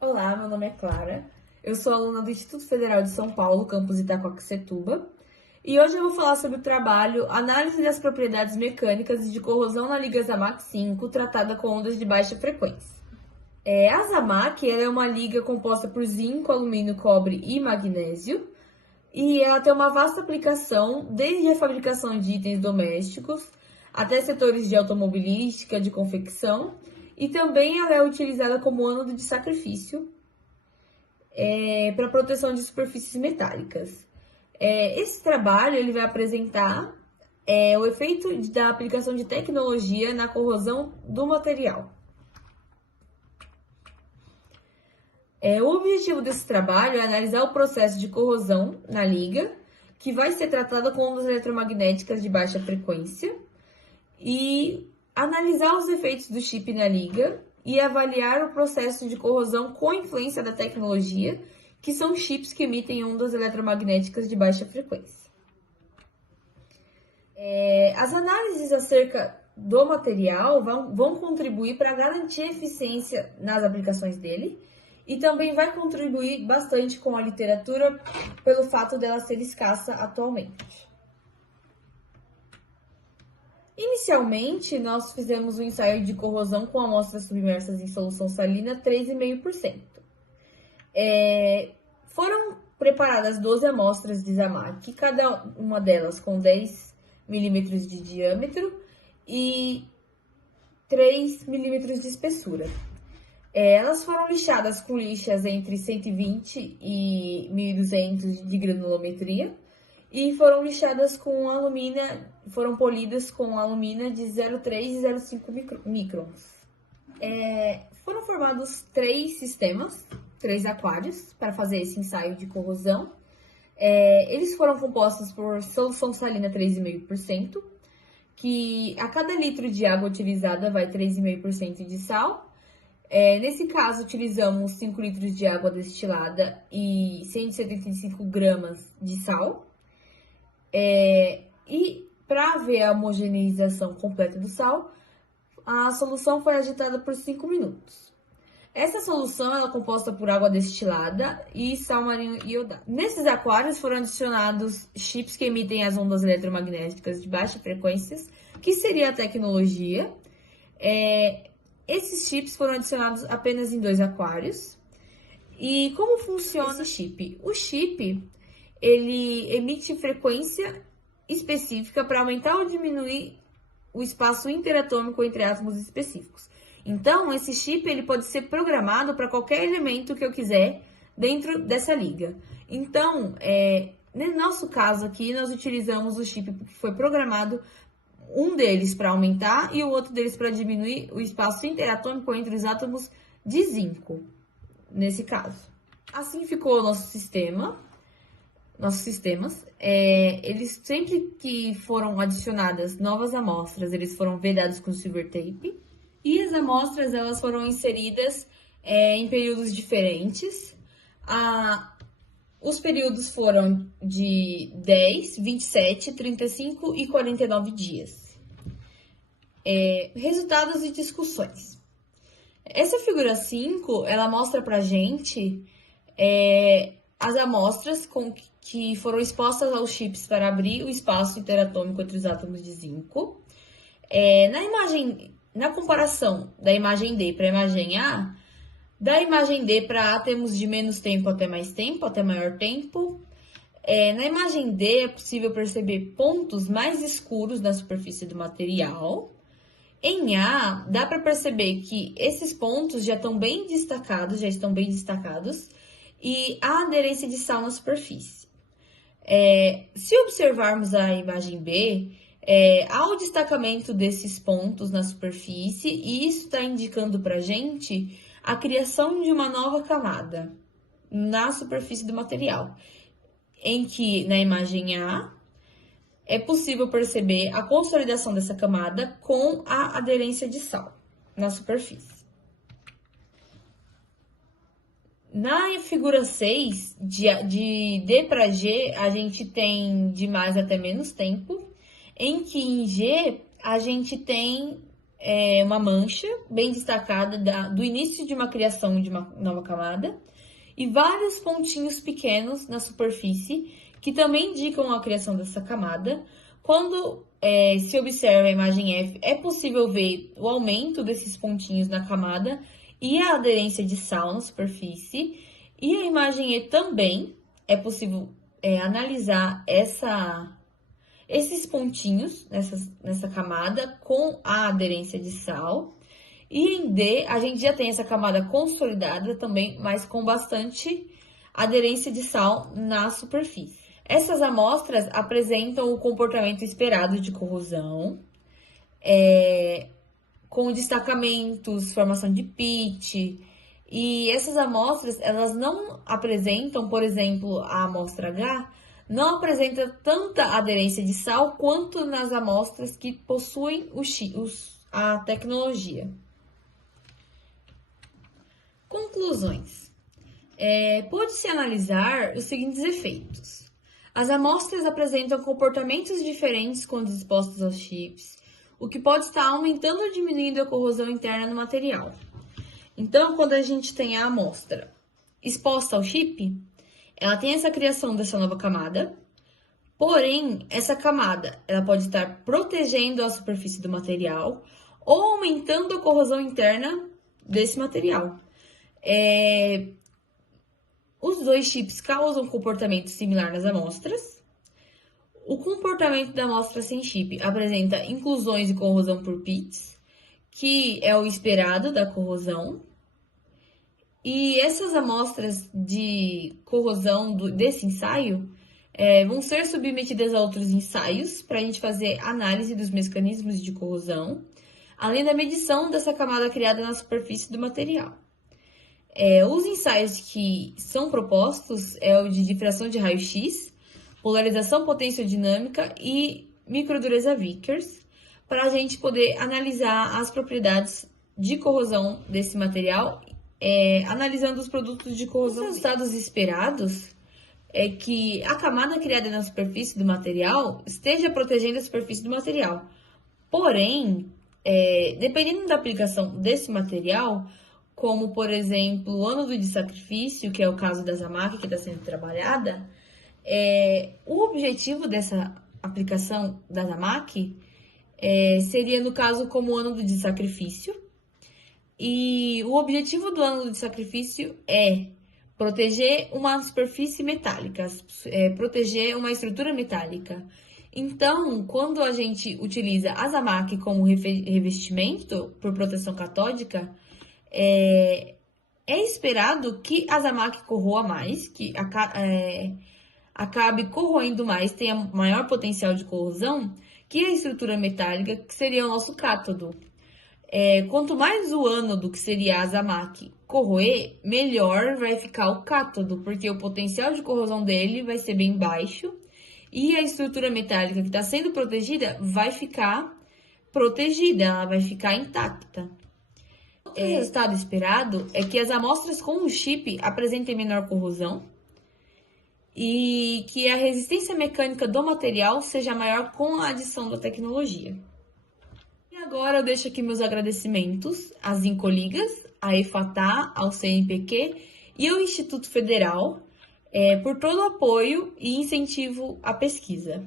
Olá, meu nome é Clara. Eu sou aluna do Instituto Federal de São Paulo, campus Itacoaxetuba. E hoje eu vou falar sobre o trabalho Análise das propriedades mecânicas e de corrosão na liga Zamac 5, tratada com ondas de baixa frequência. A Zamac é uma liga composta por zinco, alumínio, cobre e magnésio. E ela tem uma vasta aplicação, desde a fabricação de itens domésticos até setores de automobilística, de confecção. E também ela é utilizada como ânodo de sacrifício para proteção de superfícies metálicas. Esse trabalho ele vai apresentar o efeito da aplicação de tecnologia na corrosão do material. O objetivo desse trabalho é analisar o processo de corrosão na liga, que vai ser tratada com ondas eletromagnéticas de baixa frequência, e analisar os efeitos do chip na liga e avaliar o processo de corrosão com influência da tecnologia, que são chips que emitem ondas eletromagnéticas de baixa frequência. As análises acerca do material vão contribuir para garantir a eficiência nas aplicações dele e também vai contribuir bastante com a literatura pelo fato dela ser escassa atualmente. Inicialmente, nós fizemos um ensaio de corrosão com amostras submersas em solução salina 3,5%. Foram preparadas 12 amostras de Zamac, cada uma delas com 10 milímetros de diâmetro e 3 milímetros de espessura. Elas foram lixadas com lixas entre 120 e 1.200 de granulometria e foram lixadas com alumina, foram polidas com alumina de 0,3 e 0,5 microns. Foram formados 3 sistemas, 3 aquários, para fazer esse ensaio de corrosão. Eles foram compostos por solução salina 3,5%, que a cada litro de água utilizada vai 3,5% de sal. Nesse caso, utilizamos 5 litros de água destilada e 175 gramas de sal. E para ver a homogeneização completa do sal, a solução foi agitada por 5 minutos. Essa solução é composta por água destilada e sal marinho iodado. Nesses aquários foram adicionados chips que emitem as ondas eletromagnéticas de baixa frequência, que seria a tecnologia. Esses chips foram adicionados apenas em 2 aquários. E como funciona esse chip? O chip, ele emite frequência específica para aumentar ou diminuir o espaço interatômico entre átomos específicos. Então, esse chip ele pode ser programado para qualquer elemento que eu quiser dentro dessa liga. Então, no nosso caso aqui, nós utilizamos o chip que foi programado, um deles para aumentar e o outro deles para diminuir o espaço interatômico entre os átomos de zinco, nesse caso. Assim ficou o nosso sistema. Nossos sistemas, eles sempre que foram adicionadas novas amostras, eles foram vedados com silver tape. E as amostras, elas foram inseridas em períodos diferentes. Os períodos foram de 10, 27, 35 e 49 dias. Resultados e discussões. Essa figura 5, ela mostra pra gente as amostras que foram expostas aos chips para abrir o espaço interatômico entre os átomos de zinco. Na comparação da imagem D para a imagem A, da imagem D para A temos de menos tempo até mais tempo, até maior tempo. Na imagem D é possível perceber pontos mais escuros na superfície do material. Em A, dá para perceber que esses pontos já estão bem destacados, e há aderência de sal na superfície. Se observarmos a imagem B, há o destacamento desses pontos na superfície e isso está indicando para a gente a criação de uma nova camada na superfície do material, em que na imagem A é possível perceber a consolidação dessa camada com a aderência de sal na superfície. Na figura 6, de D para G, a gente tem de mais até menos tempo, em que em G a gente tem uma mancha bem destacada do início de uma criação de uma nova camada e vários pontinhos pequenos na superfície que também indicam a criação dessa camada. Quando se observa a imagem F, é possível ver o aumento desses pontinhos na camada e a aderência de sal na superfície. E a imagem E também é possível analisar esses pontinhos nessa camada com a aderência de sal. E em D, a gente já tem essa camada consolidada também, mas com bastante aderência de sal na superfície. Essas amostras apresentam o comportamento esperado de corrosão, com destacamentos, formação de pitch. E essas amostras, elas não apresentam, por exemplo, a amostra H, não apresenta tanta aderência de sal quanto nas amostras que possuem a tecnologia. Conclusões. Pode-se analisar os seguintes efeitos. As amostras apresentam comportamentos diferentes quando expostas aos chips, o que pode estar aumentando ou diminuindo a corrosão interna no material. Então, quando a gente tem a amostra exposta ao chip, ela tem essa criação dessa nova camada, porém, essa camada ela pode estar protegendo a superfície do material ou aumentando a corrosão interna desse material. Os dois chips causam comportamento similar nas amostras. O comportamento da amostra sem chip apresenta inclusões e corrosão por pits, que é o esperado da corrosão. E essas amostras de corrosão desse ensaio vão ser submetidas a outros ensaios para a gente fazer análise dos mecanismos de corrosão, além da medição dessa camada criada na superfície do material. Os ensaios que são propostos é o de difração de raio-x, polarização potenciodinâmica e microdureza Vickers, para a gente poder analisar as propriedades de corrosão desse material, analisando os produtos de corrosão. Os resultados esperados é que a camada criada na superfície do material esteja protegendo a superfície do material. Porém, dependendo da aplicação desse material, como, por exemplo, o ânodo de sacrifício, que é o caso da Zamac que está sendo trabalhada, o objetivo dessa aplicação da Zamac seria, no caso, como o ânodo de sacrifício. E o objetivo do ânodo de sacrifício é proteger uma superfície metálica, proteger uma estrutura metálica. Então, quando a gente utiliza a Zamac como revestimento por proteção catódica, é esperado que a Zamac corroa mais, que acabe corroendo mais, tenha maior potencial de corrosão que a estrutura metálica, que seria o nosso cátodo. Quanto mais o ânodo, que seria a Zamac, corroer, melhor vai ficar o cátodo, porque o potencial de corrosão dele vai ser bem baixo e a estrutura metálica que está sendo protegida vai ficar protegida, ela vai ficar intacta. O resultado esperado é que as amostras com o chip apresentem menor corrosão e que a resistência mecânica do material seja maior com a adição da tecnologia. E agora eu deixo aqui meus agradecimentos às Zincoligas, à EFATÁ, ao CNPq e ao Instituto Federal por todo o apoio e incentivo à pesquisa.